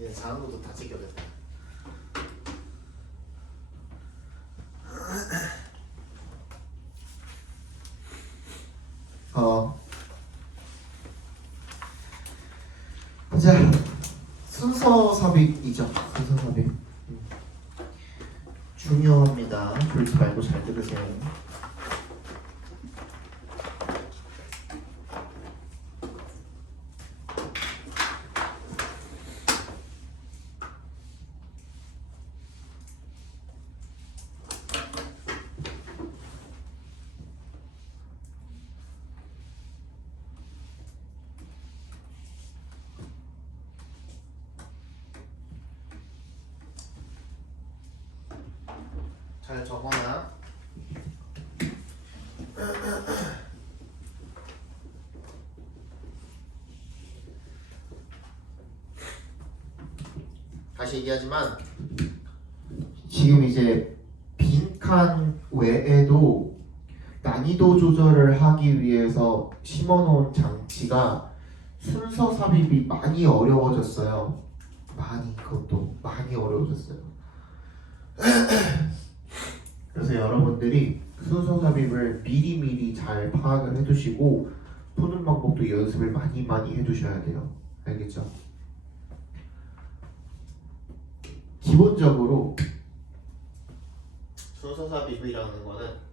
얘 작은 것도 다 챙겨냈다. 자, 순서 삽입이죠. 순서 삽입. 중요합니다. 졸지 말고 잘 들으세요. 잘 적어놔. 다시 얘기하지만 지금 이제 빈칸 외에도 난이도 조절을 하기 위해서 심어놓은 장치가 순서 삽입이 많이 어려워졌어요. 그것도 많이 어려워졌어요. 그래서 여러분들이 순서 삽입을 미리미리 잘 파악을 해두시고 푸는 방법도 연습을 많이 해두셔야 돼요. 알겠죠? 기본적으로 순서 삽입이라는 거는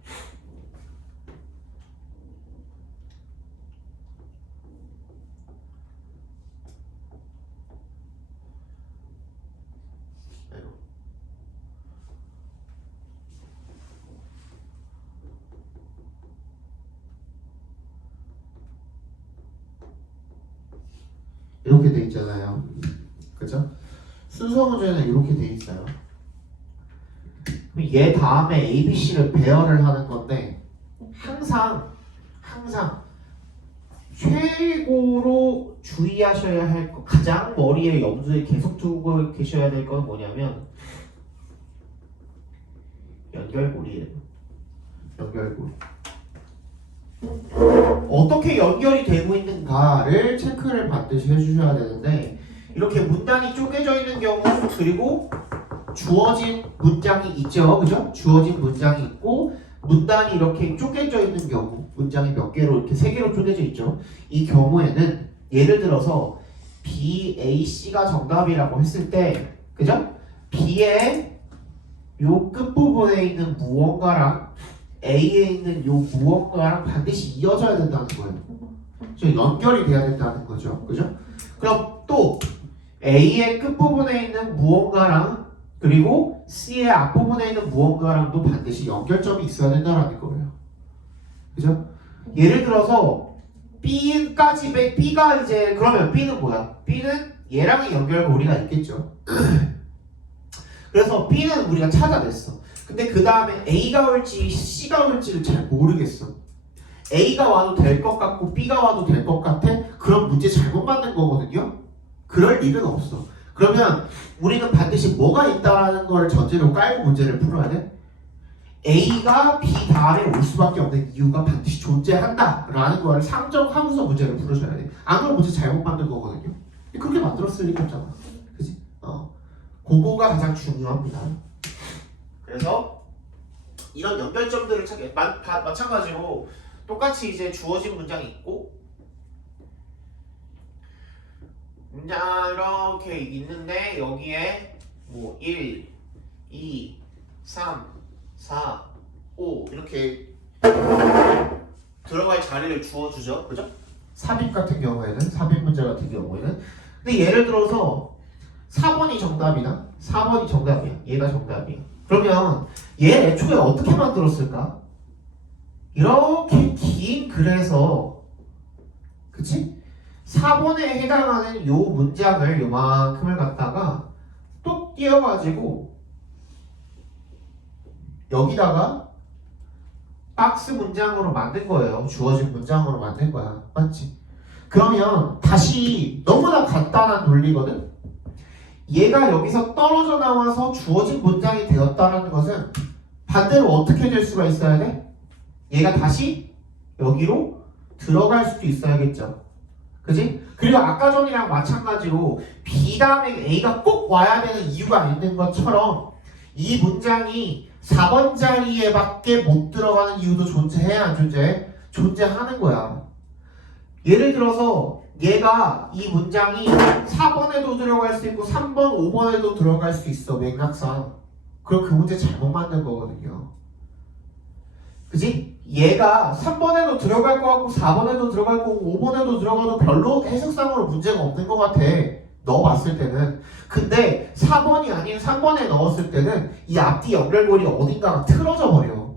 이렇게 돼 있잖아요. 그죠? 순서 문제는 이렇게 돼 있어요. 그럼 얘 다음에 A, B, C를 배열을 하는 건데 항상 최고로 주의하셔야 할 것, 가장 머리에 염두에 계속 두고 계셔야 될 건 뭐냐면 연결고리예요. 연결고리. 어떻게 연결이 되고 있는가를 체크를 반드시 해주셔야 되는데 이렇게 문단이 쪼개져 있는 경우 그리고 주어진 문장이 있죠, 그죠? 주어진 문장이 있고 문단이 이렇게 쪼개져 있는 경우 문장이 몇 개로 이렇게 세 개로 쪼개져 있죠. 이 경우에는 예를 들어서 B, A, C가 정답이라고 했을 때 그죠? B의 요 끝부분에 있는 무언가랑 A에 있는 요 무언가랑 반드시 이어져야 된다는 거예요. 저 연결이 돼야 된다는 거죠. 그죠? 그럼 또 A의 끝부분에 있는 무언가랑 그리고 C의 앞부분에 있는 무언가랑도 반드시 연결점이 있어야 된다는 거예요. 그죠? 예를 들어서 B까지 B가 이제 그러면 B는 뭐야? B는 얘랑의 연결고리가 있겠죠. 그래서 B는 우리가 찾아냈어. 근데 그 다음에 A가 올지 C가 올지를 잘 모르겠어. A가 와도 될 것 같고 B가 와도 될 것 같아? 그럼 문제 잘못 만든 거거든요? 그럴 일은 없어. 그러면 우리는 반드시 뭐가 있다라는 걸 전제로 깔고 문제를 풀어야 돼? A가 B 다음에 올 수밖에 없는 이유가 반드시 존재한다 라는 걸 상정하고서 문제를 풀으셔야 돼. 안 그러면 문제 잘못 만든 거거든요. 그렇게 만들었을 리가 없잖아. 그치? 그거가 가장 중요합니다. 그래서 이런 연결점들을 찾게 마찬가지로 똑같이 이제 주어진 문장이 있고 문장 이렇게 있는데 여기에 뭐 1, 2, 3, 4, 5 이렇게 들어갈 자리를 주어주죠. 그죠? 삽입 같은 경우에는 삽입 문제 같은 경우에는 근데 예를 들어서 4번이 정답이다. 4번이 정답이야. 얘가 정답이야. 그러면 얘 애초에 어떻게 만들었을까? 이렇게 긴 글에서 그치? 4번에 해당하는 요 문장을 요만큼을 갖다가 또 띄어가지고 여기다가 박스 문장으로 만든 거예요. 주어진 문장으로 만든 거야. 맞지? 그러면 다시 너무나 간단한 논리거든? 얘가 여기서 떨어져 나와서 주어진 문장이 되었다는 것은 반대로 어떻게 될 수가 있어야 돼? 얘가 다시 여기로 들어갈 수도 있어야겠죠. 그지? 그리고 아까 전이랑 마찬가지로 B 다음에 A가 꼭 와야 되는 이유가 있는 것처럼 이 문장이 4번 자리에 밖에 못 들어가는 이유도 존재해 안 존재해? 존재하는 거야. 예를 들어서 얘가 이 문장이 4번에도 들어갈 수 있고 3번, 5번에도 들어갈 수 있어 맥락상. 그럼 그 문제 잘못 만든 거거든요. 그지? 얘가 3번에도 들어갈 것 같고 4번에도 들어갈 거고 5번에도 들어가도 별로 해석상으로 문제가 없는 것 같아. 넣어봤을 때는. 근데 4번이 아닌 3번에 넣었을 때는 이 앞뒤 연결고리 어딘가가 틀어져 버려.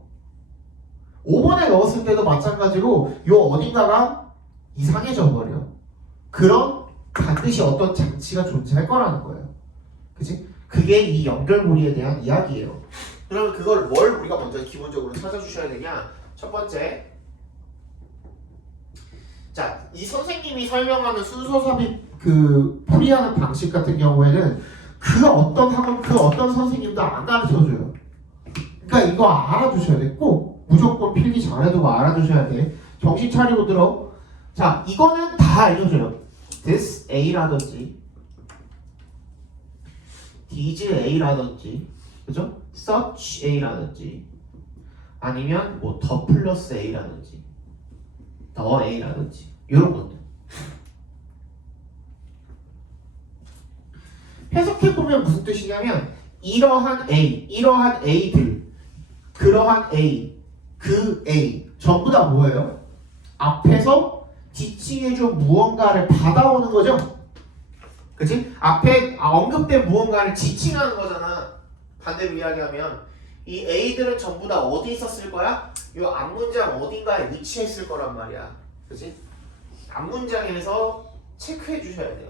5번에 넣었을 때도 마찬가지로 요 어딘가가 이상해져 버려. 그런 반드시 어떤 장치가 존재할 거라는 거예요. 그지? 그게 이 연결고리에 대한 이야기예요. 그러면 그걸 뭘 우리가 먼저 기본적으로 찾아주셔야 되냐? 첫 번째, 자, 이 선생님이 설명하는 순서 삽입 그 풀이하는 방식 같은 경우에는 그 어떤 학원, 그 어떤 선생님도 안 가르쳐줘요. 그러니까 이거 알아두셔야 돼. 꼭 무조건 필기 잘해두고 알아두셔야 돼. 정신 차리고 들어. 자, 이거는 다 알려줘요. this A라든지 these A라든지 그죠? such A라든지 아니면 뭐 더 플러스 A라든지 더 A라든지 이런 것들 해석해보면 무슨 뜻이냐면 이러한 A, 이러한 A들 그러한 A, 그 A 전부 다 뭐예요? 앞에서 지칭해준 무언가를 받아오는 거죠? 그치? 앞에 언급된 무언가를 지칭하는 거잖아. 반대로 이야기하면 이 A들은 전부 다 어디 있었을 거야? 이 앞문장 어딘가에 위치했을 거란 말이야. 그치? 앞문장에서 체크해 주셔야 돼요.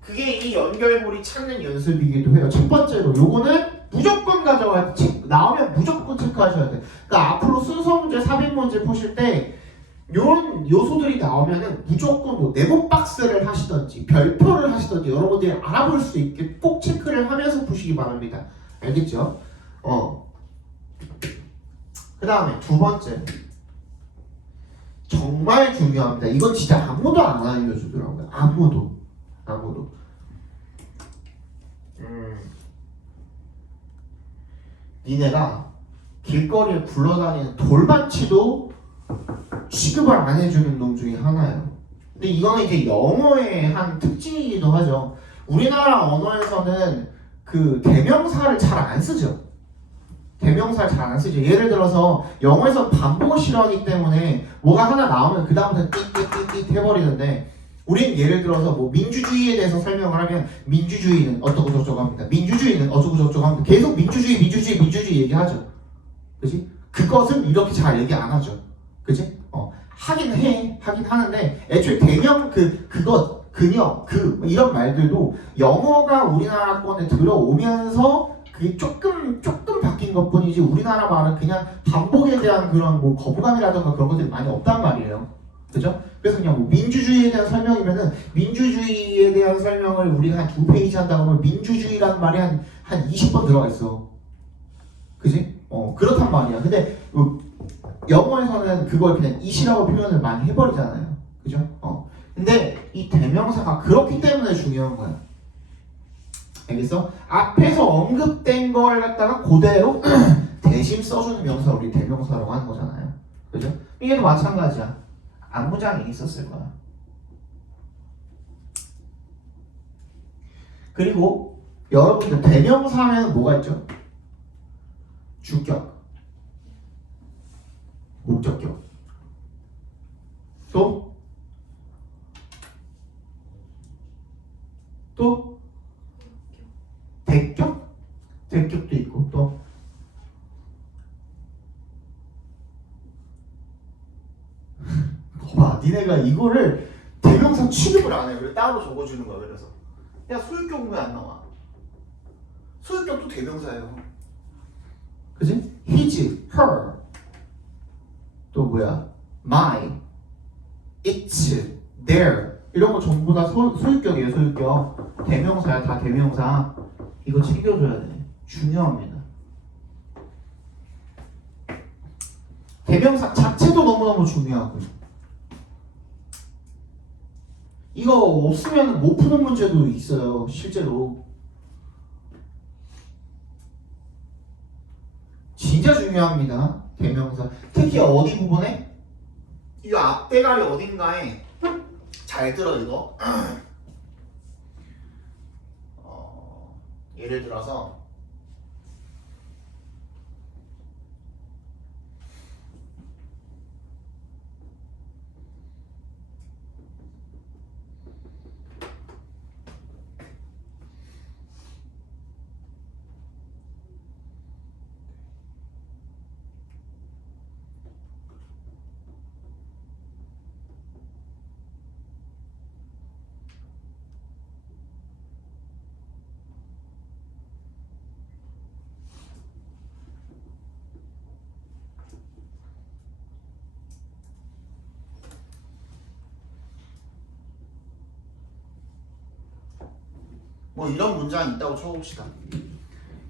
그게 이 연결고리 찾는 연습이기도 해요. 첫 번째로 요거는 무조건 가져와야 돼. 나오면 무조건 체크하셔야 돼. 그러니까 앞으로 순서 문제, 삽입 문제 푸실 때 요런 요소들이 나오면은 무조건 뭐 네모 박스를 하시던지 별표를 하시던지 여러분들이 알아볼 수 있게 꼭 체크를 하면서 푸시기 바랍니다. 알겠죠? 그 다음에 두 번째 정말 중요합니다. 이건 진짜 아무도 안 알려주더라고요. 아무도 니네가 길거리에 굴러다니는 돌반치도 취급을 안 해주는 놈 중에 하나예요. 근데 이거는 이제 영어의 한 특징이기도 하죠. 우리나라 언어에서는 그 대명사를 잘 안 쓰죠. 대명사를 잘 안 쓰죠. 예를 들어서 영어에서 반복을 싫어하기 때문에 뭐가 하나 나오면 그 다음부터 띠띠띠띠 해버리는데 우린 예를 들어서 뭐 민주주의에 대해서 설명을 하면 민주주의는 어쩌고 저쩌고 합니다. 민주주의는 어쩌고 저쩌고 합니다. 계속 민주주의 얘기하죠. 그치? 그것은 이렇게 잘 얘기 안 하죠. 그치? 하긴 하는데 애초에 대명 그것 그녀 이런 말들도 영어가 우리나라권에 들어오면서 그게 조금 바뀐 것뿐이지 우리나라 말은 그냥 반복에 대한 그런 뭐 거부감이라던가 그런 것들이 많이 없단 말이에요. 그죠? 그래서 그냥 뭐 민주주의에 대한 설명이면은 민주주의에 대한 설명을 우리가 한 2페이지 한다고 하면 민주주의라는 말이 한 20번 들어가 있어. 그지? 그렇단 말이야. 근데 영어에서는 그걸 그냥 it이라고 표현을 많이 해버리잖아요. 그죠? 근데 이 대명사가 그렇기 때문에 중요한 거야. 알겠어? 앞에서 언급된 걸 갖다가 그대로 대신 써주는 명사 우리 대명사라고 하는 거잖아요. 그죠? 이게도 마찬가지야. 앞문장이 있었을 거야. 그리고 여러분들 대명사면 뭐가 있죠? 주격, 목적격, 또 대격? 대격도 있고 또 봐, 니네가 이거를 대명사 취급을 안 해. 그래 따로 적어주는 거야. 그래서 야 소유격은 왜 안 나와? 소유격도 대명사예요. 그지? his, her 또 뭐야? my, its, their 이런 거 전부 다 소유격이에요. 소유격 대명사야. 다 대명사. 이거 챙겨줘야 돼. 중요합니다. 대명사 자체도 너무너무 중요하고 이거 없으면 못 푸는 문제도 있어요. 실제로. 진짜 중요합니다. 대명사. 특히 어디 부분에? 이 앞대가리 어딘가에 잘 들어 이거. 예를 들어서 뭐 이런 문장이 있다고 쳐봅시다.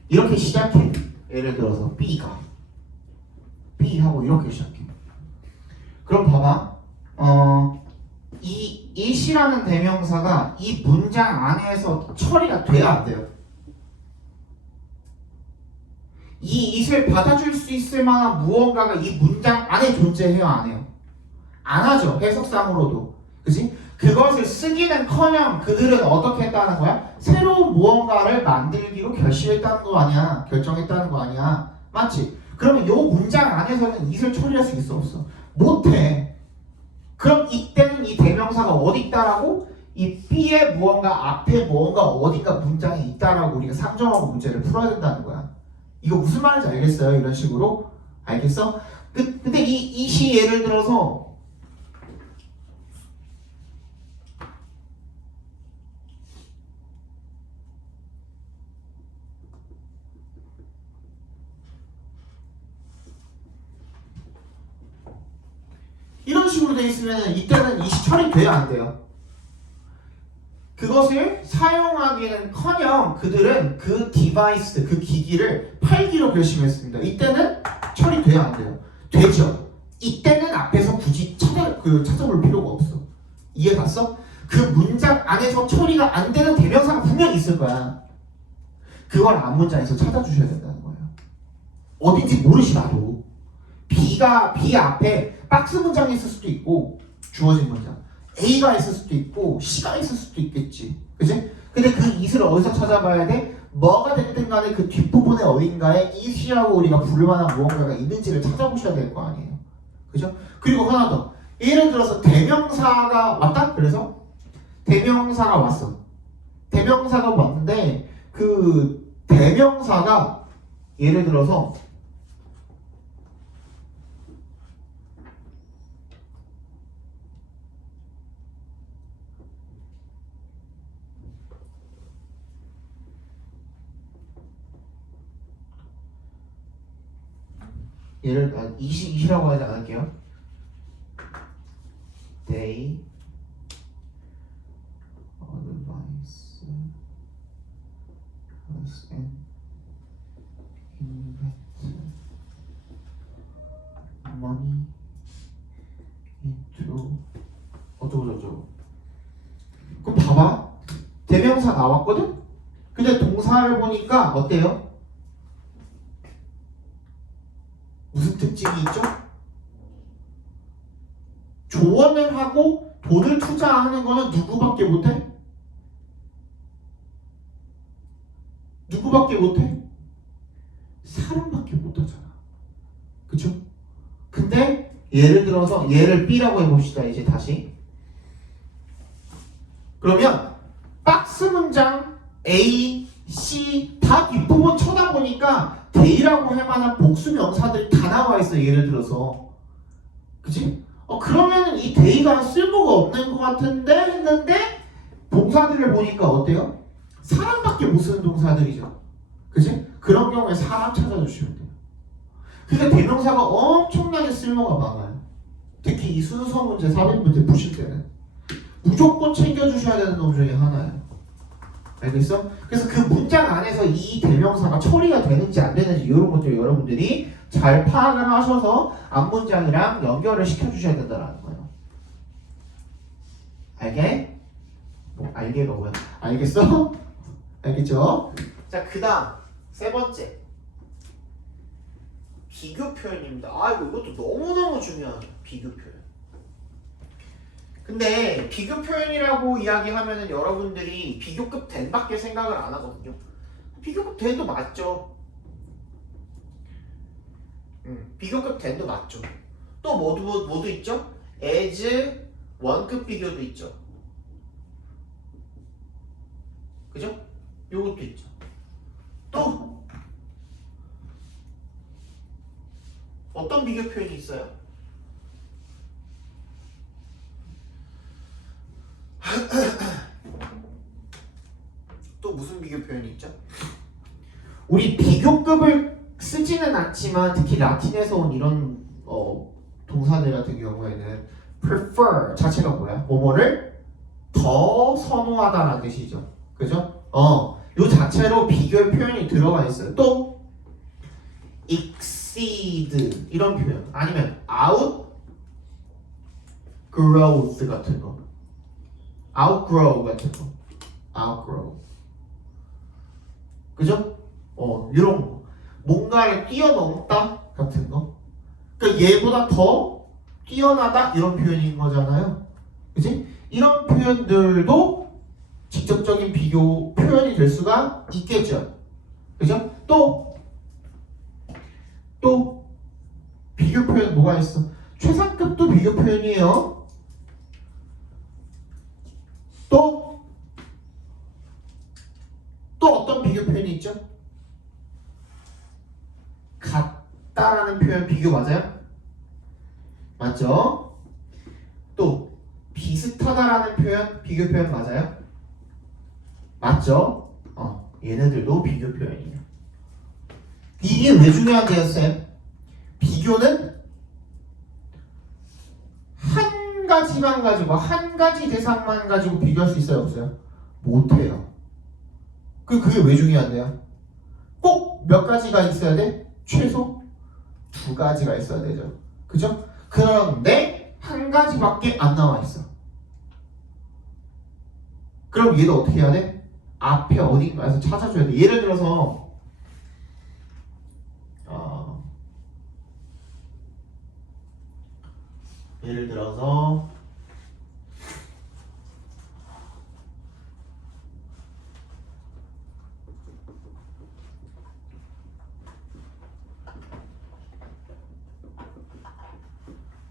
이렇게 시작해. 예를 들어서 B가 B 하고 이렇게 시작해. 그럼 봐봐. 이 it이라는 대명사가 이 문장 안에서 처리가 돼야 안 돼요. 이 it을 받아줄 수 있을 만한 무언가가 이 문장 안에 존재해요, 안 해요? 안 하죠. 해석상으로도. 그치? 그것을 쓰기는커녕 그들은 어떻게 했다는 거야? 새로운 무언가를 만들기로 결심했다는 거 아니야? 결정했다는 거 아니야? 맞지? 그러면 이 문장 안에서는 it을 처리할 수 있어 없어? 못해. 그럼 이때는 이 대명사가 어디 있다라고? 이 B의 무언가 앞에 무언가 어딘가 문장이 있다라고 우리가 상정하고 문제를 풀어야 된다는 거야. 이거 무슨 말인지 알겠어요? 이런 식으로? 알겠어? 근데 이 it이 예를 들어서 이런 식으로 돼 있으면 이때는 it이 처리돼야 안 돼요. 그것을 사용하기는커녕 그들은 그 디바이스, 그 기기를 팔기로 결심했습니다. 이때는 처리돼야 안 돼요. 되죠. 이때는 앞에서 굳이 찾아볼 필요가 없어. 이해 갔어? 그 문장 안에서 처리가 안 되는 대명사가 분명히 있을 거야. 그걸 앞 문장에서 찾아주셔야 된다는 거예요. 어딘지 모르시나도 B가 B 앞에 박스 문장이 있을 수도 있고 주어진 문장 A가 있을 수도 있고 C가 있을 수도 있겠지. 그치? 근데 그 it을 어디서 찾아봐야 돼? 뭐가 됐든 간에 그 뒷부분에 어딘가에 it이라고 우리가 부를 만한 무언가가 있는지를 찾아보셔야 될 거 아니에요. 그죠? 그리고 하나 더. 예를 들어서 대명사가 왔다? 그래서 대명사가 왔어. 대명사가 왔는데 그 대명사가 예를 들어서 it이라고 하지 않을게요. They advise us and invest money into 어쩌고저쩌고. 그럼 봐봐. 대명사 나왔거든? 근데 동사를 보니까 어때요? 무슨 특징이 있죠? 조언을 하고 돈을 투자하는 거는 누구밖에 못해? 누구밖에 못해? 사람밖에 못하잖아. 그쵸? 근데 예를 들어서 얘를 B라고 해봅시다. 이제 다시. 그러면 박스 문장 A, C 다 뒷부분 쳐다보니까 they라고 할 만한 복수 명사들이 다 나와 있어. 예를 들어서. 그치? 그러면 이 they가 쓸모가 없는 것 같은데 했는데 동사들을 보니까 어때요? 사람밖에 못 쓰는 동사들이죠. 그치? 그런 경우에 사람 찾아주시면 돼요. 그러니까 대명사가 엄청나게 쓸모가 많아요. 특히 이 순서 문제, 삽입 문제 푸실 때는 무조건 챙겨주셔야 되는 놈 중에 하나예요. 알겠어? 그래서 그 문장 안에서 이 대명사가 처리가 되는지 안 되는지 이런 것들 여러분들이 잘 파악을 하셔서 앞 문장이랑 연결을 시켜주셔야 된다는 거예요. 알게? 뭐 알게가 뭐야? 알겠어? 알겠죠? 자, 그 다음 세 번째 비교 표현입니다. 아이고 이것도 너무너무 중요하죠. 비교 표현. 근데 비교 표현이라고 이야기하면은 여러분들이 비교급 된밖에 생각을 안 하거든요. 비교급 된도 맞죠. 비교급 된도 맞죠. 또 뭐도 있죠? as 원급 비교도 있죠. 그죠? 요것도 있죠. 또 어떤 비교 표현이 있어요? 또 무슨 비교 표현이 있죠? 우리 비교급을 쓰지는 않지만 특히 라틴에서 온 이런 동사들 같은 경우에는 prefer 자체가 뭐야? 뭐뭐를 더 선호하다라는 뜻이죠. 그죠? 요 자체로 비교의 표현이 들어가 있어요. 또 exceed 이런 표현 아니면 outgrowth 같은 거 outgrow 같은 거 outgrow 그죠? 이런 거 뭔가를 뛰어넘다 같은 거 그러니까 얘보다 더 뛰어나다 이런 표현인 거잖아요. 그지? 이런 표현들도 직접적인 비교 표현이 될 수가 있겠죠. 그죠? 또 비교 표현 뭐가 있어? 최상급도 비교 표현이에요. 또 어떤 비교 표현이 있죠? 같다라는 표현 비교 맞아요? 맞죠? 또 비슷하다라는 표현 비교 표현 맞아요? 맞죠? 얘네들도 비교 표현이에요. 이게 왜 중요한데요, 쌤? 비교는 한 가지만 가지고 한 가지 대상만 가지고 비교할 수 있어요, 없어요? 못해요. 그게 왜 중요한데요? 꼭 몇 가지가 있어야 돼? 최소 2가지가 있어야 되죠. 그죠? 그런데 한 가지밖에 안 나와 있어. 그럼 얘도 어떻게 해야 돼? 앞에 어딘가에서 찾아줘야 돼. 예를 들어서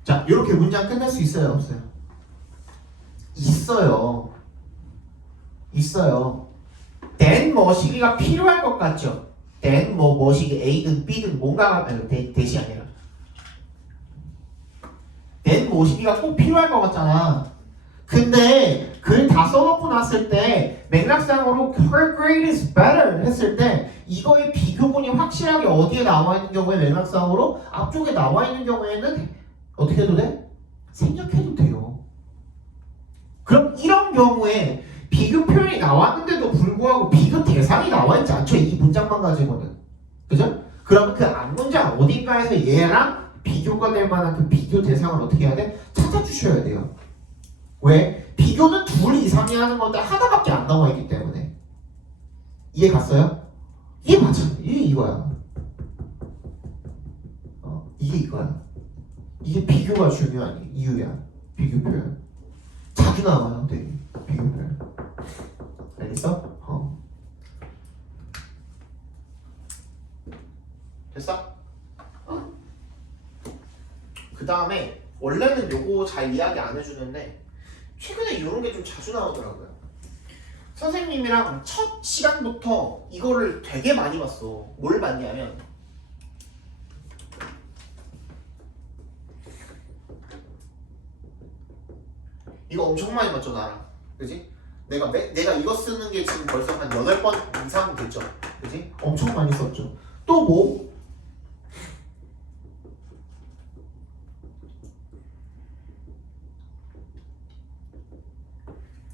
자, 이렇게 문장 끝낼 수 있어요, 없어요? 있어요. then 뭐시기가 필요할 것 같죠? then 뭐시기 A든 B든 뭔가가 대시 아니라 then 뭐시기가 꼭 필요할 것 같잖아. 근데 글 다 써놓고 났을 때 맥락상으로 her grade is better 했을 때 이거의 비교군이 확실하게 어디에 나와 있는 경우에 맥락상으로 앞쪽에 나와 있는 경우에는 어떻게 해도 돼? 생략해도 돼요. 그럼 이런 경우에 비교 표현이 나왔는데도 불구하고 비교 대상이 나와 있지 않죠? 이 문장만 가지고는. 그죠? 그러면 그 앞 문장 어딘가에서 얘랑 비교가 될 만한 그 비교 대상을 어떻게 해야 돼? 찾아주셔야 돼요. 왜? 비교는 둘 이상이 하는 건데 하나밖에 안 나와 있기 때문에. 이해 갔어요? 이게 맞아. 이게 이거야. 이게 이거야. 이게 비교가 중요한 이유야. 비교 표현. 자주 나와요, 되게. 비교 표현. 알겠어? 됐어? 그 다음에 원래는 요거 잘 이야기 안 해주는데 최근에 이런 게 좀 자주 나오더라고요. 선생님이랑 첫 시간부터 이거를 되게 많이 봤어. 뭘 봤냐면 이거 엄청 많이 봤죠, 나랑. 그지? 내가 이거 쓰는 게 지금 벌써 한 8번 이상 됐죠. 그지? 엄청 많이 썼죠. 또 뭐?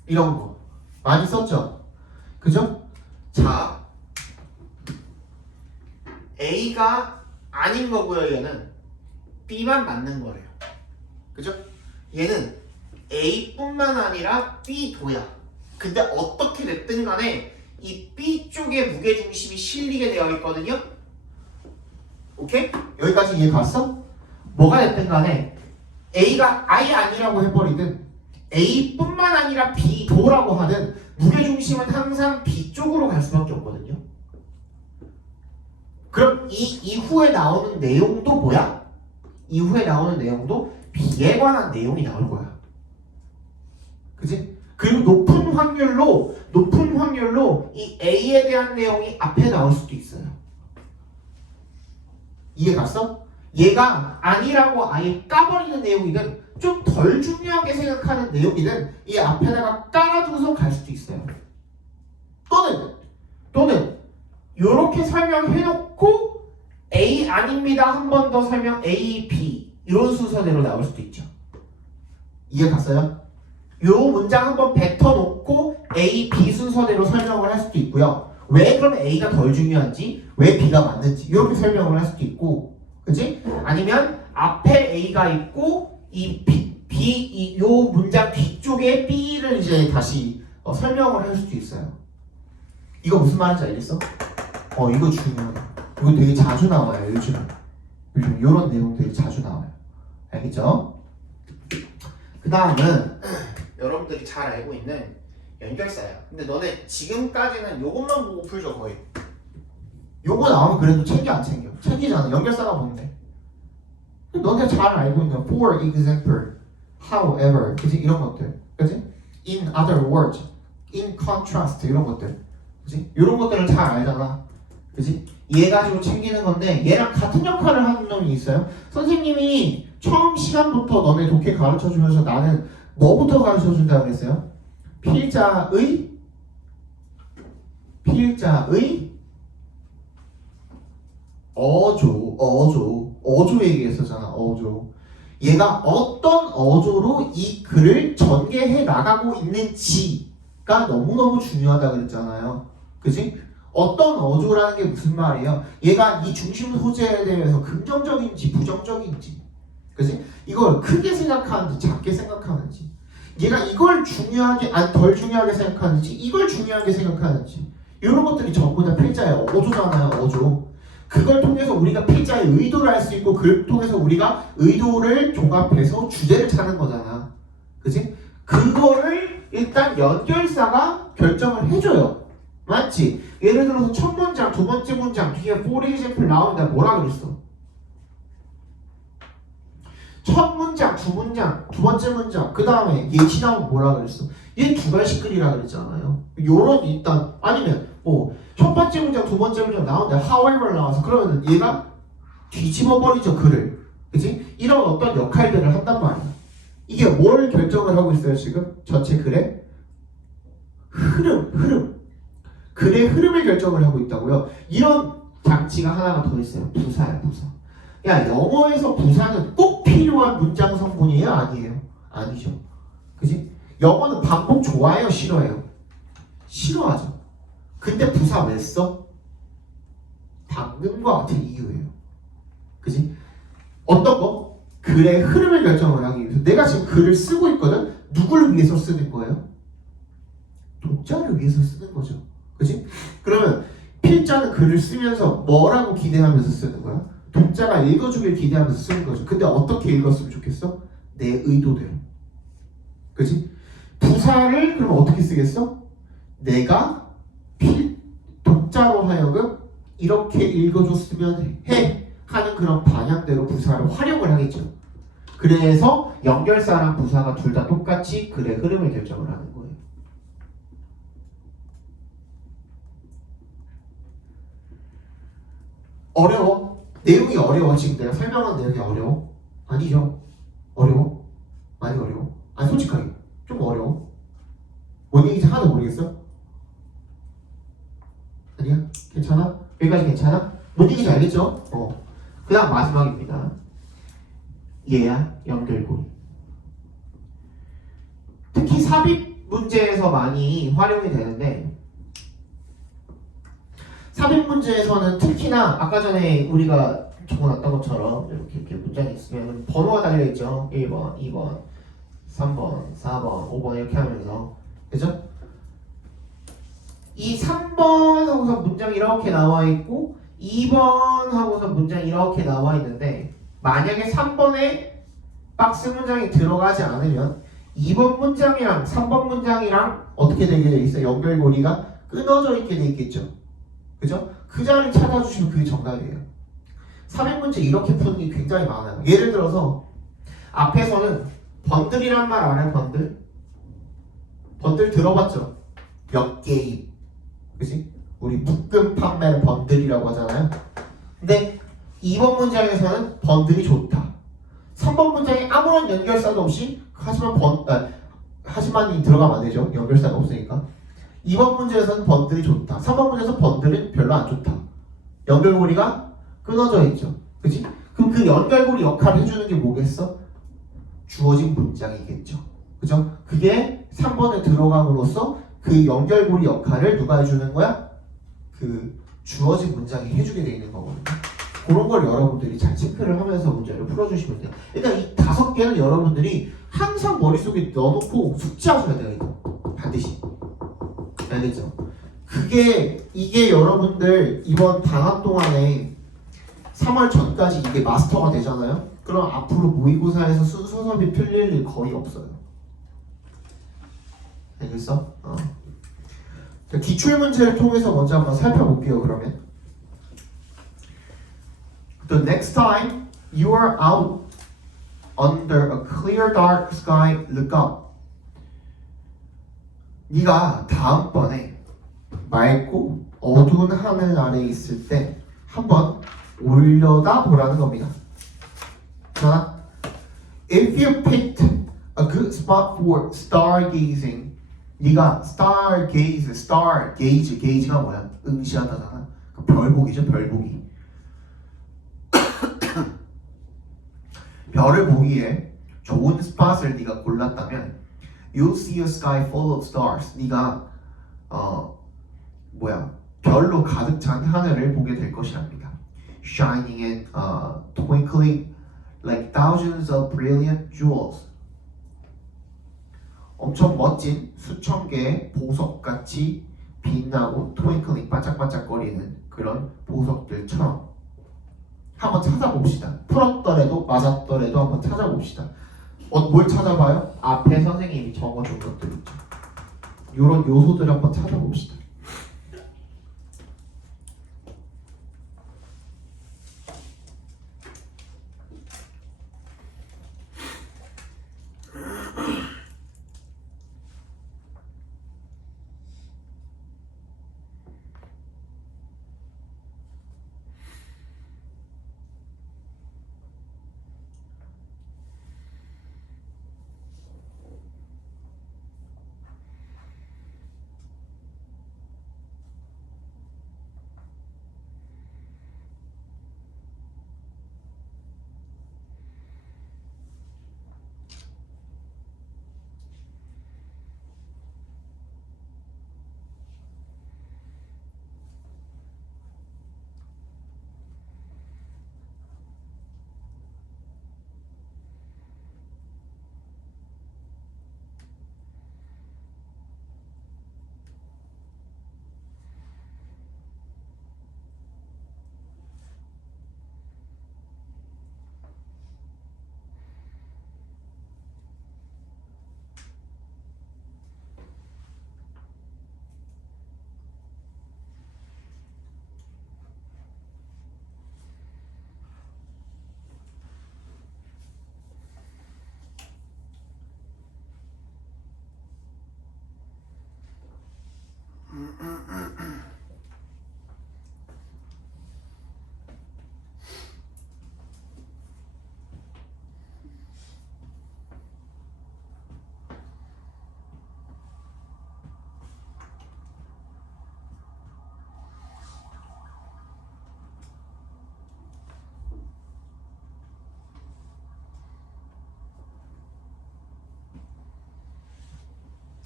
이런 거 많이 썼죠? 그죠? 자, A가 아닌 거고요. 얘는 B만 맞는 거래요. 그죠? 얘는 A뿐만 아니라 B도야. 근데 어떻게 됐든 간에 이 B 쪽에 무게중심이 실리게 되어 있거든요. 오케이? 여기까지 이해 갔어? 뭐가 됐든 간에 A가 아예 아니라고 해버리든 A뿐만 아니라 B도라고 하든 무게중심은 항상 B 쪽으로 갈 수밖에 없거든요. 그럼 이 이후에 나오는 내용도 뭐야? 이후에 나오는 내용도 B에 관한 내용이 나올 거야. 그지? 그리고 높은 확률로 이 A에 대한 내용이 앞에 나올 수도 있어요. 이해 갔어? 얘가 아니라고 아예 까버리는 내용이든 좀 덜 중요하게 생각하는 내용이든 이 앞에다가 깔아두고서 갈 수도 있어요. 또는 이렇게 설명해놓고 A 아닙니다 한 번 더 설명 A, B 이런 순서대로 나올 수도 있죠. 이해 갔어요? 요 문장 한번 뱉어놓고 A, B 순서대로 설명을 할 수도 있고요. 왜 그럼 A가 덜 중요한지, 왜 B가 맞는지 이렇게 설명을 할 수도 있고, 그치? 아니면 앞에 A가 있고 이 요 문장 뒤쪽에 B를 이제 다시 설명을 할 수도 있어요. 이거 무슨 말인지 알겠어? 이거 중요해. 이거 되게 자주 나와요. 요즘 이런 내용 되게 자주 나와요. 알겠죠? 그 다음은 여러분들이 잘 알고 있는 연결사야. 근데 너네 지금까지는 요것만 보고 풀죠 거의. 요거 나오면 그래도 챙겨 안 챙겨? 챙기잖아. 연결사가 뭔데? 너네 잘 알고 있는 for example, however, 그치? 이런 것들, 그치? in other words, in contrast 이런 것들, 그치? 이런 것들을 잘 알잖아, 그치? 얘 가지고 챙기는 건데 얘랑 같은 역할을 하는 놈이 있어요. 선생님이 처음 시간부터 너네 독해 가르쳐주면서 나는 뭐부터 가르쳐준다고 그랬어요? 필자의 어조 얘기했었잖아. 어조. 얘가 어떤 어조로 이 글을 전개해 나가고 있는지가 너무너무 중요하다 그랬잖아요. 그치? 어떤 어조라는 게 무슨 말이에요? 얘가 이 중심 소재에 대해서 긍정적인지 부정적인지, 그치? 이걸 크게 생각하는지 작게 생각하는지, 얘가 이걸 중요하게 덜 중요하게 생각하는지 이걸 중요하게 생각하는지, 이런 것들이 전부 다 필자의 어조잖아요. 어조. 그걸 통해서 우리가 필자의 의도를 알 수 있고 그걸 통해서 우리가 의도를 종합해서 주제를 찾는 거잖아. 그치? 그거를 일단 연결사가 결정을 해줘요. 맞지? 예를 들어서 첫 문장, 두 번째 문장 뒤에 for example 나오는데 뭐라 그랬어? 첫 문장, 두 문장, 두 번째 문장, 그 다음에 예시 나오면 뭐라 그랬어? 얘 두 갈씩 그리라 그랬잖아요. 요런 일단 아니면 첫 번째 문장, 두 번째 문장 나오는데 however 나와서 그러면 얘가 뒤집어 버리죠 글을. 그치? 이런 어떤 역할들을 한단 말이야. 이게 뭘 결정을 하고 있어요 지금? 전체 글의 흐름. 글의 흐름을 결정을 하고 있다고요. 이런 장치가 하나가 더 있어요. 부사야, 부사. 야, 영어에서 부사는 꼭 필요한 문장 성분이에요? 아니에요? 아니죠. 그지? 영어는 반복 좋아해요? 싫어해요? 싫어하죠. 근데 부사 왜 써? 방금과 같은 이유예요. 그지? 어떤 거? 글의 흐름을 결정을 하기 위해서. 내가 지금 글을 쓰고 있거든? 누구를 위해서 쓰는 거예요? 독자를 위해서 쓰는 거죠. 그지? 그러면 필자는 글을 쓰면서 뭐라고 기대하면서 쓰는 거야? 독자가 읽어주길 기대하면서 쓰는 거죠. 근데 어떻게 읽었으면 좋겠어? 내 의도대로. 그지? 부사를 그럼 어떻게 쓰겠어? 내가 독자로 하여금 이렇게 읽어줬으면 해 하는 그런 방향대로 부사를 활용을 하겠죠. 그래서 연결사랑 부사가 둘 다 똑같이 글의 흐름을 결정을 하는 거예요. 어려워? 내용이 어려워? 지금 내가 설명한 내용이 어려워? 아니죠. 어려워? 많이 어려워? 아니 솔직하게 좀 어려워? 뭔 얘기인지 하나도 모르겠어? 아니야? 괜찮아? 여기까지 괜찮아? 뭔 얘기인지 알겠죠? 그 다음 마지막입니다. 얘야 연결고리. 특히 삽입 문제에서 많이 활용이 되는데, 삽입 문제에서는 특히나 아까 전에 우리가 적어놨던 것처럼 이렇게 문장이 있으면 번호가 달려있죠. 1번, 2번, 3번, 4번, 5번 이렇게 하면서, 그죠? 문장이 이렇게 나와 있고 2번 하고서 문장이 이렇게 나와 있는데 만약에 3번에 박스 문장이 들어가지 않으면 2번 문장이랑 3번 문장이랑 어떻게 되게 돼 있어요? 연결고리가 끊어져 있게 돼 있겠죠. 그죠? 그 자리 찾아주시면 그게 정답이에요. 3인 문제 이렇게 푸는 게 굉장히 많아요. 예를 들어서 앞에서는 번들이란 말 알아요? 번들? 번들 들어봤죠? 몇 개입. 그치? 우리 묶음 판매를 번들이라고 하잖아요. 근데 2번 문장에서는 번들이 좋다. 3번 문장에 아무런 연결사도 없이 하지만이 들어가면 안 되죠. 연결사가 없으니까. 2번 문제에서는 번들이 좋다. 3번 문제에서 번들은 별로 안 좋다. 연결고리가 끊어져 있죠. 그치? 그럼 그 연결고리 역할을 해주는 게 뭐겠어? 주어진 문장이겠죠. 그죠? 그게 3번에 들어감으로써 그 연결고리 역할을 누가 해주는 거야? 그 주어진 문장이 해주게 돼 있는 거거든요. 그런 걸 여러분들이 잘 체크를 하면서 문제를 풀어주시면 돼요. 일단 이 5개는 여러분들이 항상 머릿속에 넣어놓고 숙지하셔야 돼요. 이거. 반드시. 알겠죠? 이게 여러분들 이번 방학 동안에 3월 전까지 이게 마스터가 되잖아요? 그럼 앞으로 모의고사에서 순서 수업이 틀릴 일 거의 없어요. 알겠어? 기출 문제를 통해서 먼저 한번 살펴볼게요. 그러면 The next time you are out under a clear dark sky, look up. 네가 다음번에 맑고 어두운 하늘 아래에 있을 때 한번 올려다 보라는 겁니다. 자, if you picked a good spot for stargazing, 네가 gaze가 뭐야? 응시하다잖아. 별 보기죠, 별 보기. 별을 보기에 좋은 스팟을 네가 골랐다면 You'll see a sky full of stars. 네가 별로 가득 찬 하늘을 보게 될 것이랍니다. Shining and twinkling like thousands of brilliant jewels. 엄청 멋진 수천 개의 보석같이 빛나고 twinkling 반짝반짝거리는 그런 보석들처럼 한번 찾아봅시다. 풀었더라도 맞았더라도 한번 찾아봅시다. 뭘 찾아봐요? 앞에 선생님이 적어준 것들 있죠. 이런 요소들을 한번 찾아봅시다.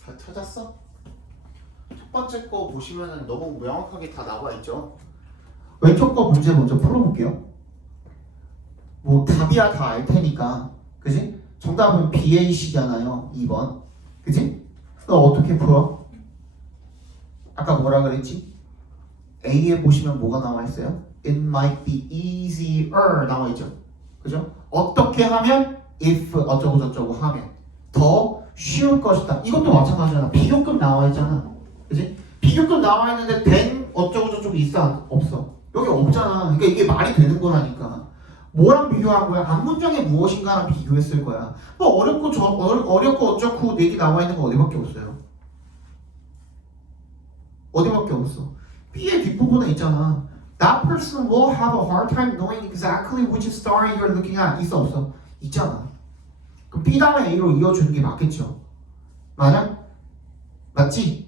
잘 찾았어? 첫 번째 거 보시면은 너무 명확하게 다 나와 있죠. 왼쪽 거 문제 먼저 풀어볼게요. 뭐 답이야 다 알 테니까, 그지? 정답은 BAC잖아요. 2번, 그지? 너 어떻게 풀어? 아까 뭐라 그랬지? A에 보시면 뭐가 나와 있어요? It might be easier 나와 있죠. 그죠? 어떻게 하면 if 어쩌고 저쩌고 하면 더 쉬울 것이다. 이것도 마찬가지잖아. 비교급 나와 있잖아. 그지? 비교급 나와 있는데 then 어쩌고 저쩌고 있어? 없어. 여기 없잖아. 그러니까 이게 말이 되는 거라니까. 뭐랑 비교한 거야? 앞문장에 무엇인가랑 비교했을 거야. 뭐 어렵고 어렵고 어쩌고 얘기 나와 있는 거 어디밖에 없어요. 어디밖에 없어. B의 뒷부분에 있잖아. That person will have a hard time knowing exactly which story you're looking at. 있어 없어? 있잖아. 그럼 B 다음에 A로 이어주는 게 맞겠죠? 맞아? 맞지?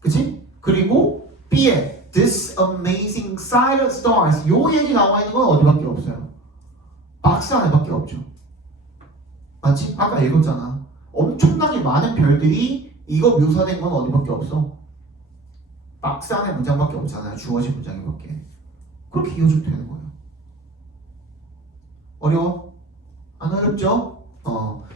그치? 그리고 B에 This amazing sight of stars 요 얘기 나와 있는 건 어디밖에 없어요? 박스 안에밖에 없죠. 맞지? 아까 읽었잖아. 엄청나게 많은 별들이 이거 묘사된 건 어디밖에 없어? 박스 안에 문장밖에 없잖아요. 주어진 문장이밖에. 그렇게 이어주면 되는 거예요. 어려워? 안 어렵죠?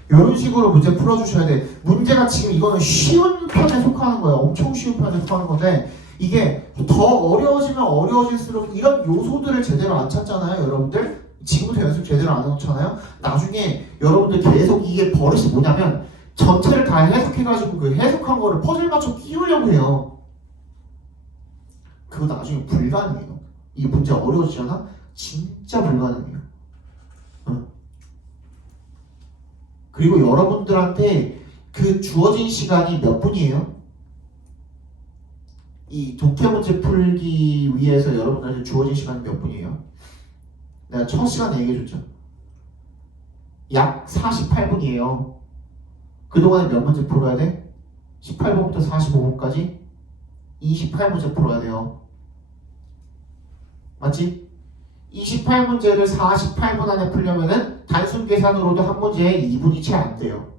이런 식으로 문제 풀어주셔야 돼. 문제가 지금 이거는 쉬운 편에 속하는 거예요. 엄청 쉬운 편에 속하는 건데 이게 더 어려워지면 어려워질수록 이런 요소들을 제대로 안 찾잖아요. 여러분들 지금부터 연습 제대로 안 해놓잖아요. 나중에 여러분들 계속 이게 버릇이 뭐냐면 전체를 다 해석해가지고 그 해석한 거를 퍼즐 맞춰 끼우려고 해요. 그거 나중에 불가능해요. 이 문제 어려워지잖아? 진짜 불가능해요. 그리고 여러분들한테 그 주어진 시간이 몇 분이에요? 이 독해 문제 풀기 위해서 여러분들한테 주어진 시간이 몇 분이에요? 내가 첫 시간에 얘기해줬죠. 약 48분이에요. 그동안에 몇 문제 풀어야 돼? 18분부터 45분까지 28문제 풀어야 돼요. 맞지? 28문제를 48분 안에 풀려면은 단순 계산으로도 한 문제에 2분이 채 안 돼요.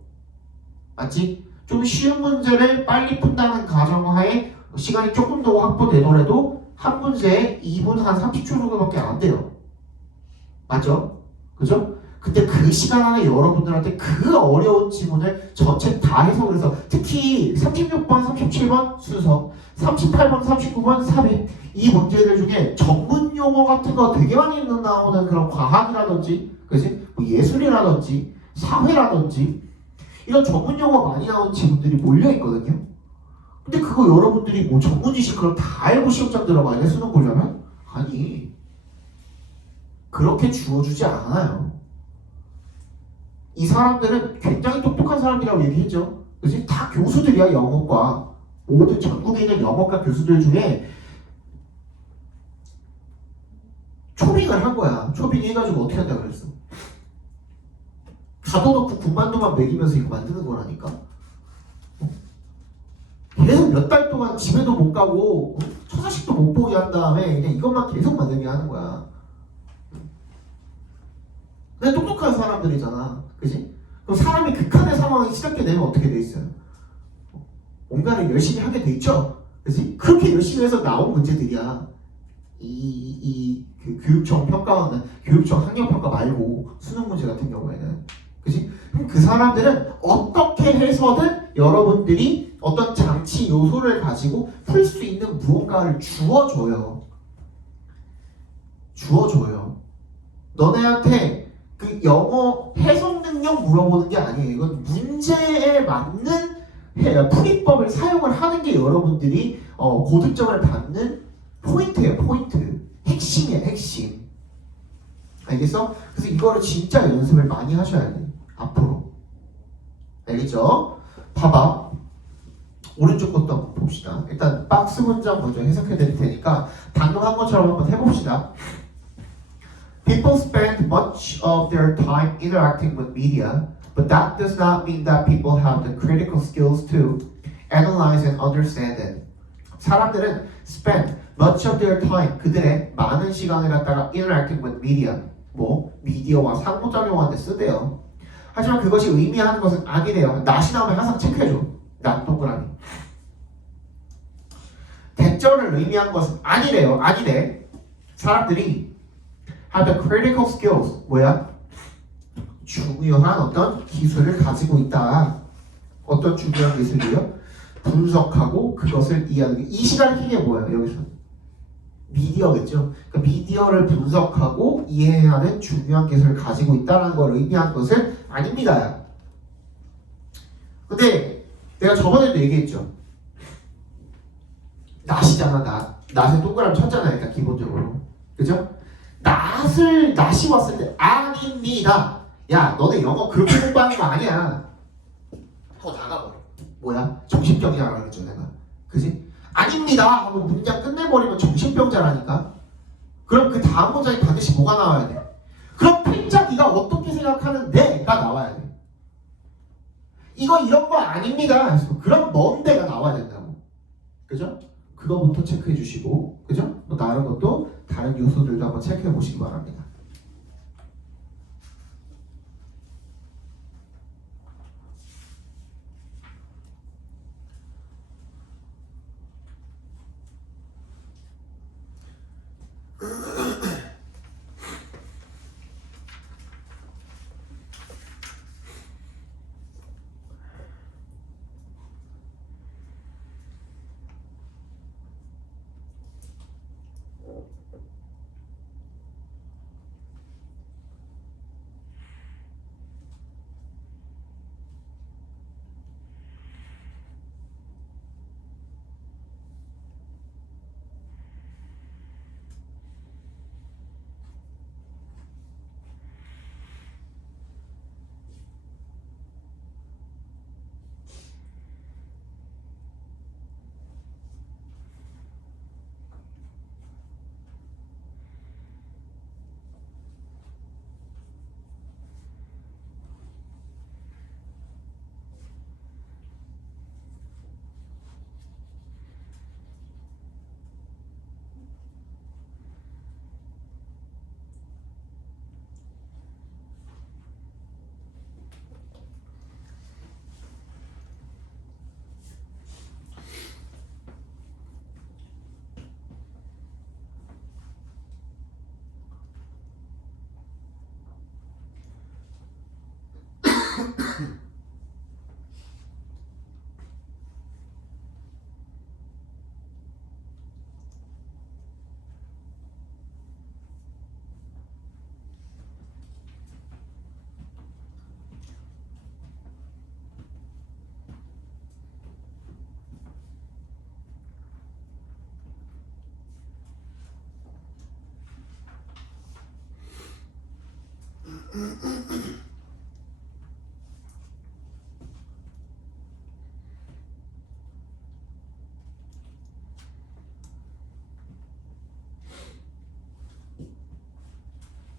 맞지? 좀 쉬운 문제를 빨리 푼다는 가정하에 시간이 조금 더 확보되더라도 한 문제에 2분 한 30초 정도밖에 안 돼요. 맞죠? 그죠? 근데 그 시간 안에 여러분들한테 그 어려운 지문을 전체 다 해석을 해서 특히 36번, 37번 순서 38번, 39번, 3회 이 문제들 중에 전문 용어 같은 거 되게 많이 나오는 그런 과학이라든지 그지? 뭐 예술이라든지 사회라든지 이런 전문 용어 많이 나오는 지문들이 몰려있거든요. 근데 그거 여러분들이 뭐 전문 지식 그럼 다 알고 시험장 들어가야 돼? 수능 보려면? 아니 그렇게 주어주지 않아요. 이 사람들은 굉장히 똑똑한 사람이라고 얘기했죠. 그치? 다 교수들이야. 영어과 모든 전국에 있는 영어과 교수들 중에 초빙을 한 거야. 초빙해가지고 어떻게 한다 그랬어? 가둬놓고 군만두만 먹이면서 이거 만드는 거라니까. 계속 몇 달 동안 집에도 못 가고 처자식도 못 보게 한 다음에 그냥 이것만 계속 만들게 하는 거야. 근데 똑똑한 사람들이잖아. 그지? 그럼 사람이 극한의 상황이 시작되게 되면 어떻게 돼 있어요? 뭔가를 열심히 하게 돼 있죠? 그지? 그렇게 열심히 해서 나온 문제들이야. 그 교육청 평가원, 교육청 학력평가 말고 수능 문제 같은 경우에는. 그지? 그럼 그 사람들은 어떻게 해서든 여러분들이 어떤 장치 요소를 가지고 풀 수 있는 무언가를 주어줘요. 주어줘요. 너네한테 그 영어 해석 능력 물어보는 게 아니에요. 이건 문제에 맞는 풀이법을 사용을 하는 게 여러분들이 고득점을 받는 포인트예요. 포인트. 핵심이야. 핵심. 알겠어? 그래서 이거를 진짜 연습을 많이 하셔야 돼. 앞으로. 알겠죠? 봐봐. 오른쪽 것도 한번 봅시다. 일단 박스 문장 먼저 해석해 드릴 테니까 방금 한 것처럼 한번 해봅시다. People spend much of their time interacting with media, but that does not mean that people have the critical skills to analyze and understand it. 사람들은 spend much of their time, 그들의 많은 시간을 갖다가 interacting with media, 뭐 미디어와 상호작용하는데 쓰대요. 하지만 그것이 의미하는 것은 아니래요. 낫이 나오면 항상 체크해줘. 낫 동그라미. 대절을 의미하는 것은 아니래요. 아니래. 사람들이 have the critical skills, 뭐야? 중요한 어떤 기술을 가지고 있다. 어떤 중요한 기술이요? 분석하고 그것을 이해하는 게. 이 시간을 켜게 뭐예요? 여기서 미디어겠죠. 그러니까 미디어를 분석하고 이해해야 하는 중요한 기술을 가지고 있다는 걸 의미한 것은 아닙니다. 근데 내가 저번에도 얘기했죠. 낫이잖아, 낫. 낫에 동그라미 쳤잖아, 일단 기본적으로. 그죠? 낫이 왔을 때 아닙니다. 야, 너네 영어 그렇게 공부하는 거 아니야. 하고 나가버려. 뭐야? 정신병자라고 그랬죠, 내가. 그지? 아닙니다 하고 문장 끝내버리면 정신병자라니까. 그럼 그 다음 문장이 반드시 뭐가 나와야 돼? 그럼 필자 네가 어떻게 생각하는데가 나와야 돼. 이거 이런 거 아닙니다. 그럼 뭔데가 나와야 된다고. 그죠? 그거부터 체크해 주시고, 그죠? 또 다른 것도 다른 요소들도 한번 체크해 보시기 바랍니다.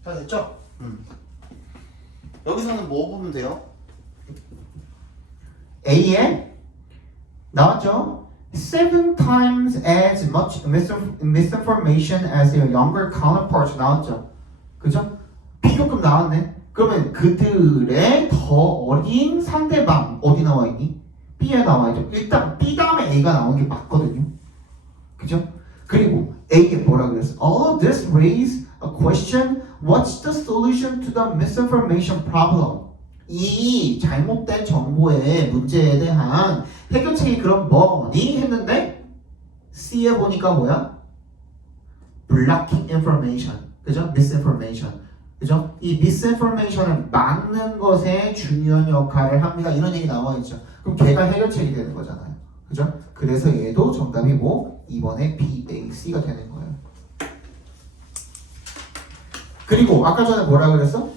다 됐죠? 여기서는 뭐 보면 돼요? A에 나왔죠? 7 times as much misinformation as their younger counterparts 나왔죠? 그죠? 비교급 나왔네. 그러면 그들의 더 어린 상대방 어디 나와 있니? B에 나와 있죠. 일단 B 다음에 A가 나온 게 맞거든요. 그죠? 그리고 A에 뭐라 그랬어? All this raise a question. What's the solution to the misinformation problem? 이 잘못된 정보의 문제에 대한 해결책이 그럼 뭐니? 했는데 C에 보니까 뭐야? Blocking information. 그죠? Misinformation. 그죠? 이 misinformation을 막는 것에 중요한 역할을 합니다. 이런 얘기 나와 있죠. 그럼 걔가 해결책이 되는 거잖아요. 그죠? 그래서 얘도 정답이 뭐? 2번에 B, A, C가 되는 거예요. 그리고 아까 전에 뭐라 그랬어?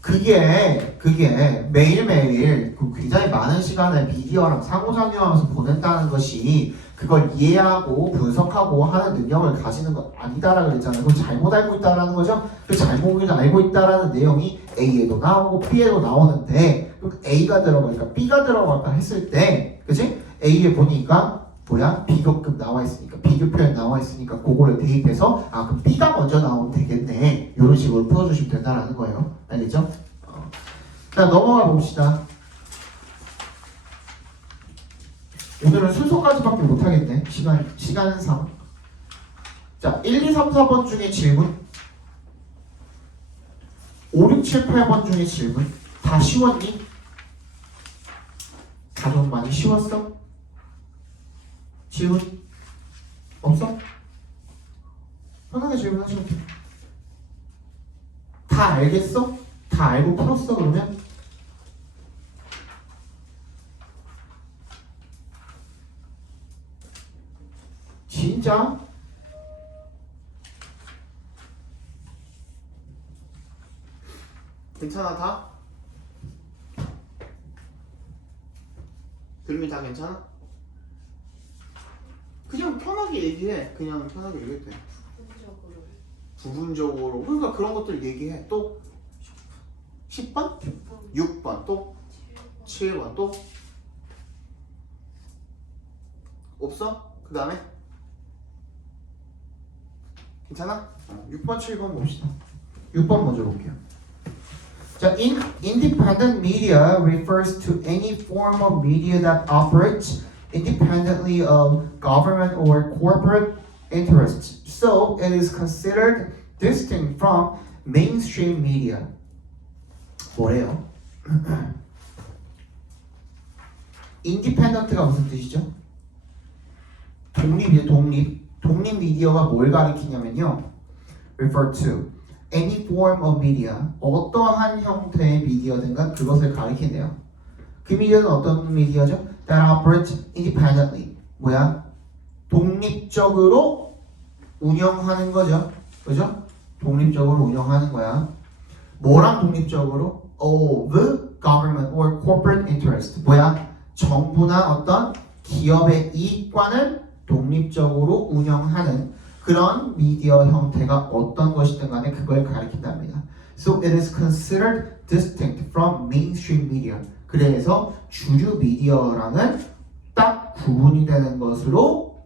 그게 매일매일 굉장히 많은 시간을 미디어랑 상호작용하면서 보낸다는 것이 그걸 이해하고 분석하고 하는 능력을 가지는 거 아니다라고 그랬잖아요. 그럼 잘못 알고 있다라는 거죠. 그 잘못을 알고 있다라는 내용이 A에도 나오고 B에도 나오는데 그럼 A가 들어가니까 B가 들어갈까 했을 때 그치? A에 보니까 뭐야? 비교급 나와 있으니까 비교 표현 나와 있으니까 그거를 대입해서 아 그럼 B가 먼저 나오면 되겠네 이런 식으로 풀어주시면 된다라는 거예요. 알겠죠? 자 넘어가 봅시다. 오늘은 순서까지밖에 못하겠네. 시간상. 자 1, 2, 3, 4번 중에 질문 5, 6, 7, 8번 중에 질문 다 쉬웠니? 다 좀 많이 쉬웠어? 질문 없어? 편하게 질문하셔도 돼. 다 알겠어? 다 알고 풀었어 그러면? 진짜? 괜찮아 다? 들으면 다 괜찮아? 그냥 편하게 얘기해. 그냥 편하게 얘기해도 돼. 부분적으로 부분적으로. 그러니까 그런 것들 얘기해. 또 10번? 6번 또 7번 또 없어? 그 다음에 괜찮아? 6번, 7번 봅시다. 6번 먼저 볼게요. 자, independent media refers to any form of media that operates independently of government or corporate interests. So it is considered distinct from mainstream media. 뭐래요? independent가 무슨 뜻이죠? 독립이에요, 독립. 독립 미디어가 뭘 가리키냐면요. refer to any form of media, 어떠한 형태의 미디어든가 그것을 가리킨대요. 그 미디어는 어떤 미디어죠? that operates independently. 뭐야? 독립적으로 운영하는 거죠. 그죠? 독립적으로 운영하는 거야. 뭐랑 독립적으로? of government or corporate interest. 뭐야? 정부나 어떤 기업의 이익과는 독립적으로 운영하는 그런 미디어 형태가 어떤 것이든 간에 그걸 가리킨답니다. So it is considered distinct from mainstream media. 그래서 주류 미디어랑은 딱 구분이 되는 것으로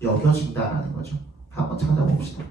여겨진다라는 거죠. 한번 찾아봅시다.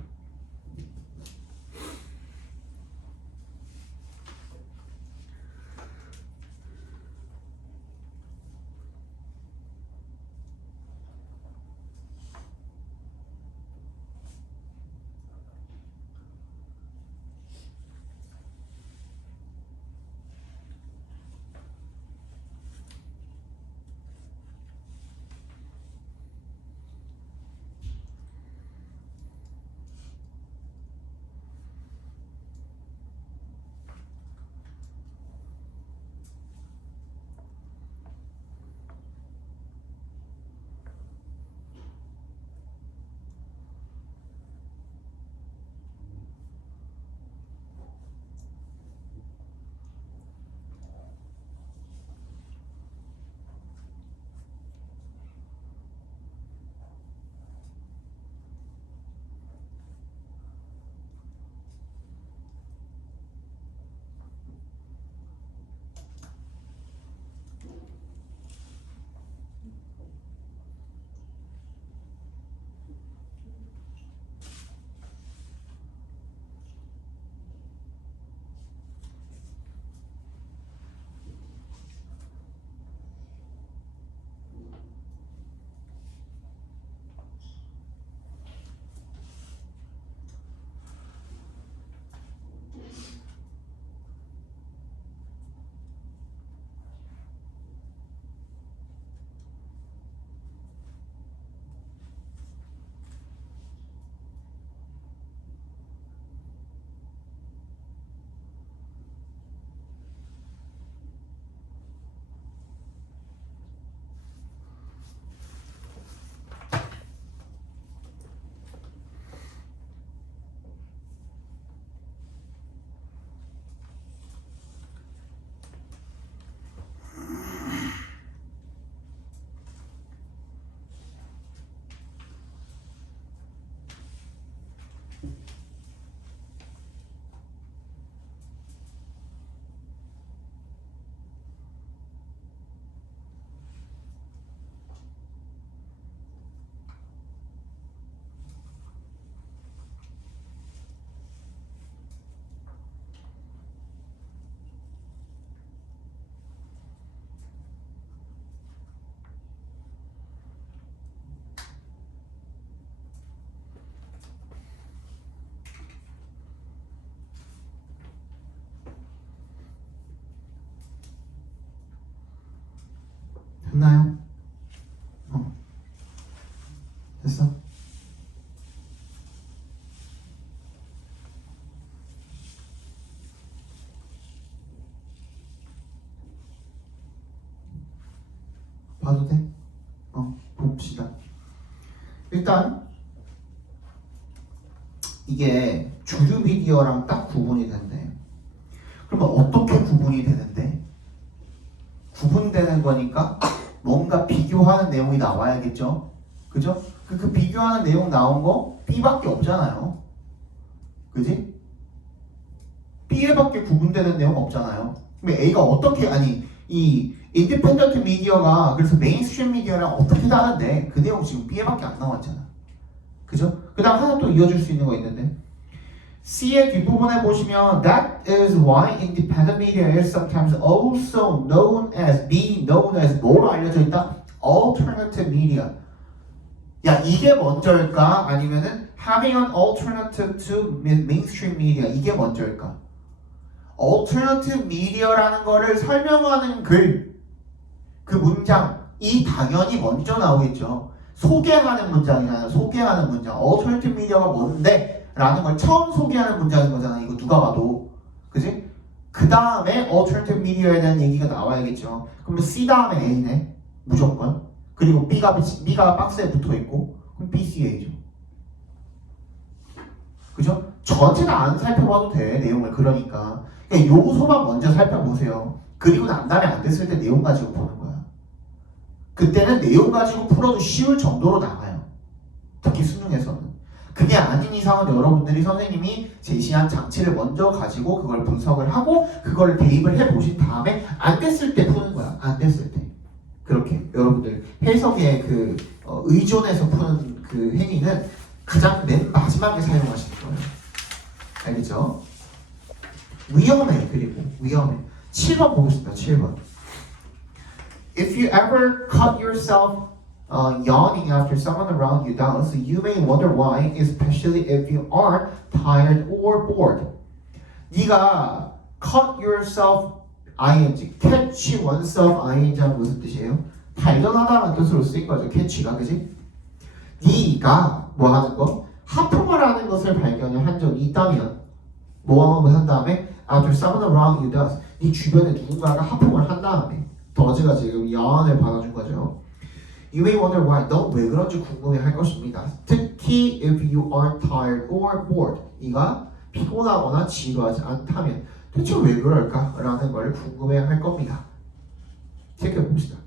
됐나요? 됐어? 일단 이게 주류 미디어랑 딱 구분이 된대. 그러면 어떻게 구분이 되는데? 구분되는 거니까 뭔가 비교하는 내용이 나와야겠죠? 그죠? 그 비교하는 내용 나온 거 B밖에 없잖아요. 그지? B에밖에 구분되는 내용 없잖아요. 그럼 A가 어떻게 아니 이 인디펜던트 미디어가 그래서 메인스트림 미디어랑 어떻게 다른데 그 내용 지금 B에밖에 안 나왔잖아. 그죠? 그 다음 하나 또 이어줄 수 있는 거 있는데 C의 뒷부분에 보시면 That is why independent media is sometimes also known as 뭐로 알려져 있다? Alternative media. 야 이게 먼저일까? 아니면은 having an alternative to mainstream media 이게 먼저일까? Alternative media라는 거를 설명하는 그 문장이 당연히 먼저 나오겠죠. 소개하는 문장이잖아요. 소개하는 문장. Alternative media가 뭔데? 라는 걸 처음 소개하는 문장인 거잖아. 이거 누가 봐도. 그지? 그 다음에 Alternative media에 대한 얘기가 나와야겠죠. 그러면 C 다음에 A네. 무조건. 그리고 B가 박스에 붙어 있고 그럼 B, C, A죠. 그죠? 전체 다 안 살펴봐도 돼. 내용을. 그러니까 요소만 먼저 살펴보세요. 그리고 난 다음에 안 됐을 때 내용 가지고 보는 거야. 그때는 내용 가지고 풀어도 쉬울 정도로 나와요. 특히 수능에서는. 그게 아닌 이상은 여러분들이 선생님이 제시한 장치를 먼저 가지고 그걸 분석을 하고 그걸 대입을 해보신 다음에 안 됐을 때 푸는 거야. 안 됐을 때. 그렇게 여러분들 해석에 의존해서 푸는 그 행위는 가장 맨 마지막에 사용하시는 거예요. 알겠죠? 위험해. 그리고 위험해. 7번 보겠습니다. 7번. If you ever cut yourself yawning after someone around you does, you may wonder why, especially if you are tired or bored. 네가 cut yourself ing, catch oneself ing는 무슨 뜻이에요? 발견하다는 뜻으로 쓰인 거죠. catch가, 그지? 네가 뭐 하는 거? 하품을 하는 것을 발견을 한 적이 있다면 뭐하고 한 다음에 after someone around you does, 네 주변에 누군가가 하품을 한 다음에 더즈가 지금 야언을 받아준 거죠. You may wonder why. 넌 왜 그런지 궁금해할 것입니다. 특히 if you are tired or bored. 네가 피곤하거나 지루하지 않다면 대체 왜 그럴까? 라는 걸 궁금해할 겁니다. 체크해 봅시다.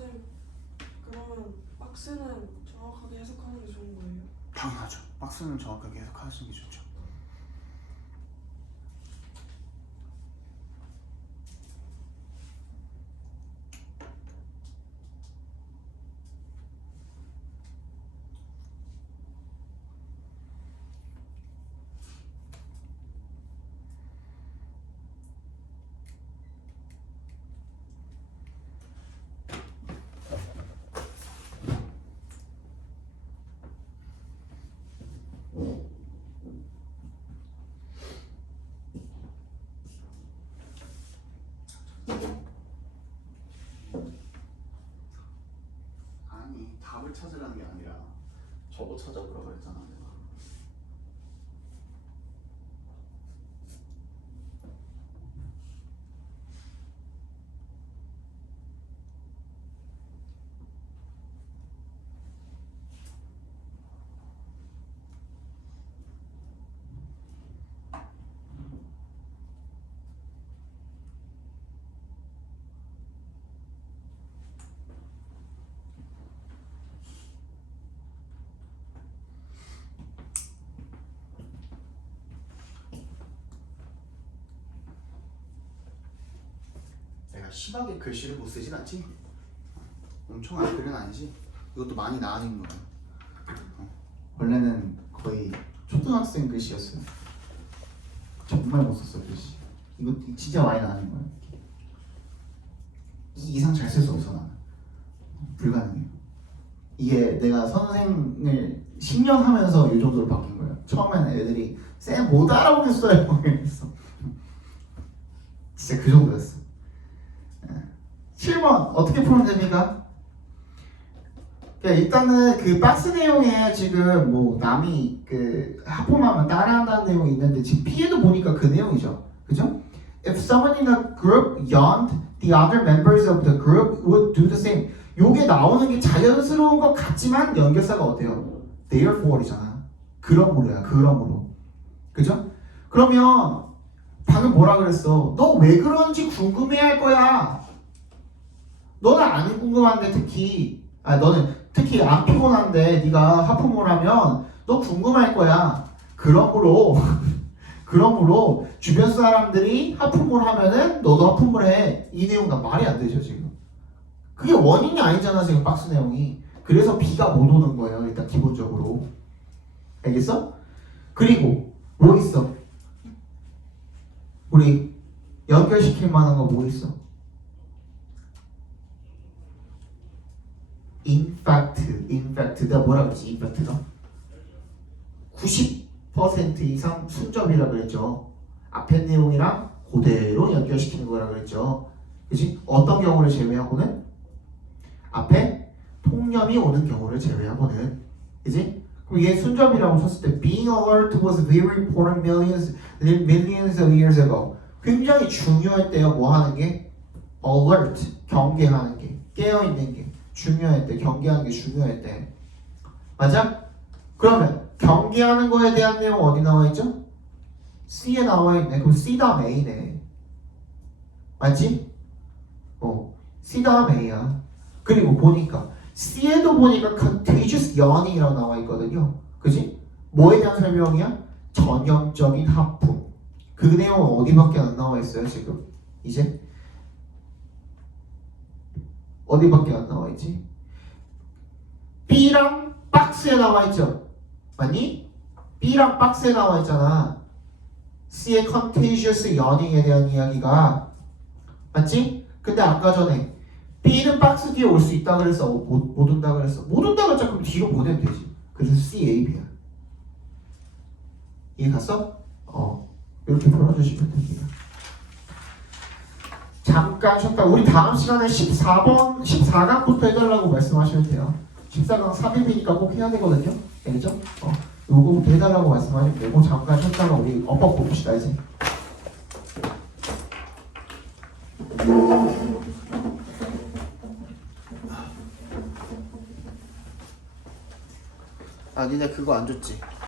쌤, 그러면 박스는 정확하게 해석하는 게 좋은 거예요? 당연하죠. 박스는 정확하게 해석하시는 게 좋죠. 아니 답을 찾으라는 게 아니라 저거 찾아보라고 그랬잖아 내가. 심하게 글씨를 못 쓰진 않지? 엄청 안 글은 아니지? 이것도 많이 나아진 거야. 원래는 거의 초등학생 글씨였어요. 정말 못 썼어 글씨. 이거 진짜 많이 나아진 거야. 이 이상 잘 쓸 수 없어 나는. 불가능해요. 이게 내가 선생을 10년 하면서 이 정도로 바뀐 거예요. 처음에는 애들이 쌤 못 알아보겠어요 이랬어. 진짜 그 정도였어. 7번 어떻게 풀면 됩니까? 일단은 그 박스 내용에 지금 뭐 남이 그 하품하면 따라한다는 내용이 있는데 지금 B에도 보니까 그 내용이죠. 그죠? If someone in a group yawned, the other members of the group would do the same. 요게 나오는 게 자연스러운 것 같지만 연결사가 어때요? Therefore이잖아. 그러므로야. 그러므로. 그죠? 그러면 방금 뭐라 그랬어? 너 왜 그런지 궁금해할 거야. 너는 안 궁금한데 너는 특히 안 피곤한데 네가 하품을 하면 너 궁금할 거야. 그러므로 주변 사람들이 하품을 하면은 너도 하품을 해. 이 내용 난 말이 안 되죠 지금. 그게 원인이 아니잖아 지금 박스 내용이. 그래서 B가 못 오는 거예요 일단 기본적으로. 알겠어? 그리고 뭐 있어? 우리 연결시킬 만한 거 뭐 있어? In fact, 내가 뭐라 그랬지? in fact가 90% 이상 순접이라 그랬죠. 앞에 내용이랑 그대로 연결시키는 거라 그랬죠. 그치? 어떤 경우를 제외하고는? 앞에 통념이 오는 경우를 제외하고는. 그치? 그럼 얘 순접이라고 쳤을 때 being alert was very important millions of years ago. 굉장히 중요했대요. 뭐 하는 게? alert, 경계하는 게, 깨어있는 게 중요했대. 경계하는 게 중요했대. 맞아? 그러면 경계하는 거에 대한 내용 어디 나와 있죠? C에 나와 있네. 그럼 C 다음 A네. 맞지? C 다음 A야. 그리고 보니까 C에도 보니까 contagious yawning이라고 나와 있거든요. 그지? 뭐에 대한 설명이야? 전형적인 하품. 그 내용은 어디밖에 안 나와 있어요 지금? 이제? 어디밖에 안 나와 있지? B랑 박스에 나와 있죠? 맞니? B랑 박스에 나와 있잖아. C의 contagious yawning에 대한 이야기가. 맞지? 근데 아까 전에 B는 박스 뒤에 올 수 있다 그랬어? 못 온다 그랬어? 못 온다 그랬자 그럼 뒤로 보내면 되지. 그래서 C, A, B야. 이해 갔어? 이렇게 풀어주시면 됩니다. 잠깐 쉬었다. 우리 다음 시간에 14강부터 해달라고 말씀하시면 돼요. 14강 삽입이니까 꼭 해야 되거든요. 알겠죠? 요거부터 해달라고 말씀하시면 되고 잠깐 쉬었다가 우리 업법 봅시다 이제. 니네 그거 안 줬지?